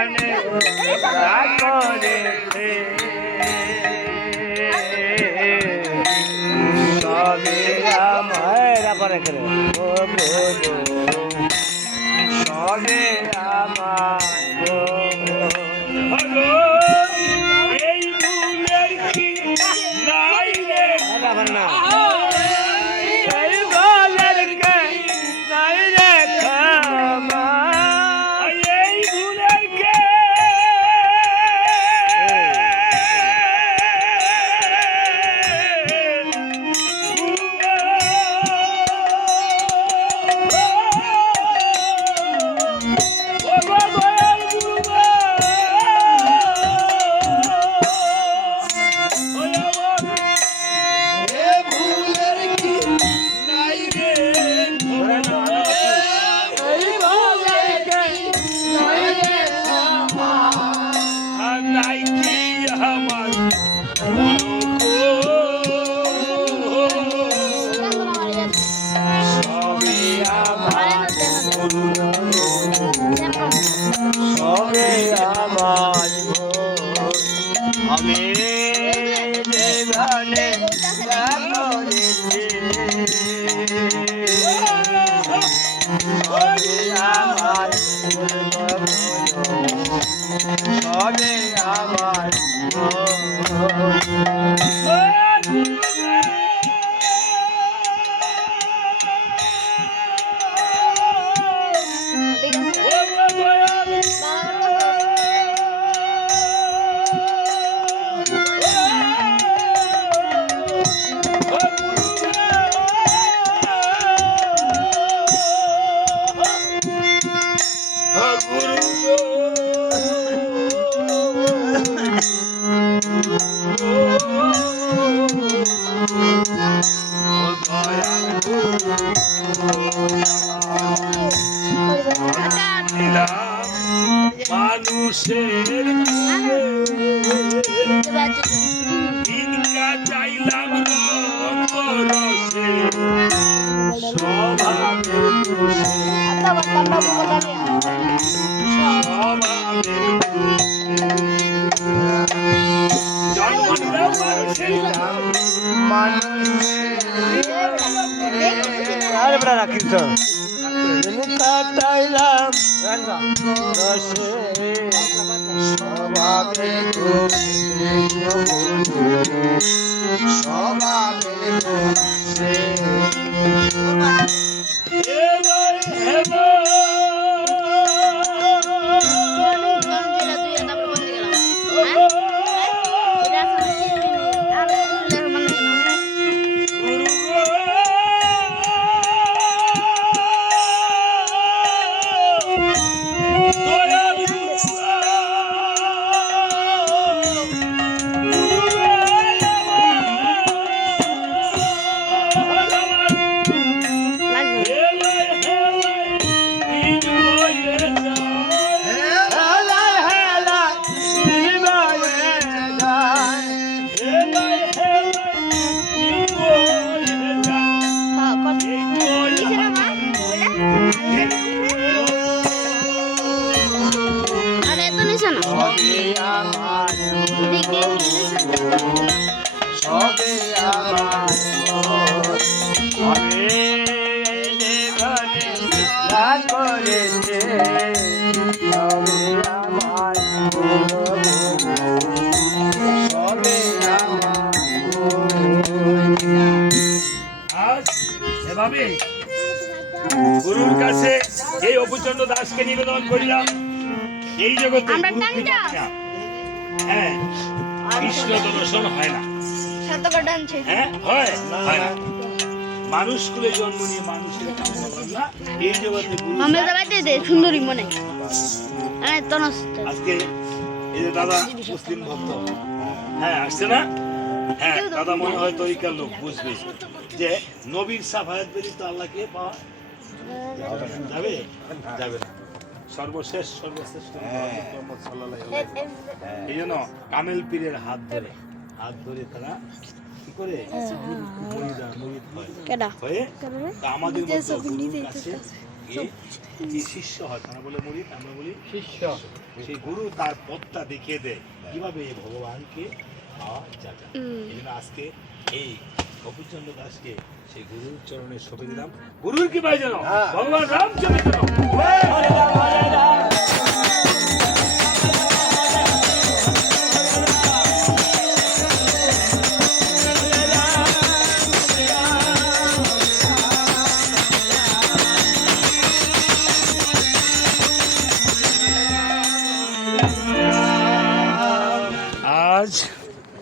জীবনে করেছে সবে আমার সবে আমার এই ভুলের কি নাই রে না এই ভুলের কি নাই রে ক্ষমা এই ভুলের কে আমি জীবনে আমার সবে আমার মানুষের দিনকা চাইলাম রসে স্বভাবের রাখিস চাইলাম রসে স্বভাবে সবে আমার করেছে সবে এভাবে গুরুর কাছে এই অপুচন্দ্র দাসকে নিবেদন করিলাম এই জগতে হ্যাঁ কৃষ্ণ দর্শন হয় না হয় না মানুষ কুলে জন্ম নিয়ে মানুষের এই জগতে সুন্দরী মনে আজকে এই যে দাদা মুসলিম ভক্ত হ্যাঁ আসছে না হ্যাঁ দাদা মনে হয় তরিকার লোক বুঝবে যে নবীর সাফায়াত পেলে তো আল্লাহকে পাওয়া যাবে যাবে না সর্বশেষ সর্বশ্রেষ্ঠ এই জন্য কামেল পীরের হাত ধরে তারা কি করে আমাদের শিষ্য হয় তারা বলে মুরিদ আমরা বলি শিষ্য সেই গুরু তার পথটা দেখিয়ে দেয় কিভাবে এই ভগবানকে পাওয়া যাবে। এই জন্য আজকে এই গোপীচন্দ্র দাসকে সেই গুরুর চরণে সঁপে দিলাম। গুরুর কি পাই যেন ভগবান রামচন্দ্র। আজ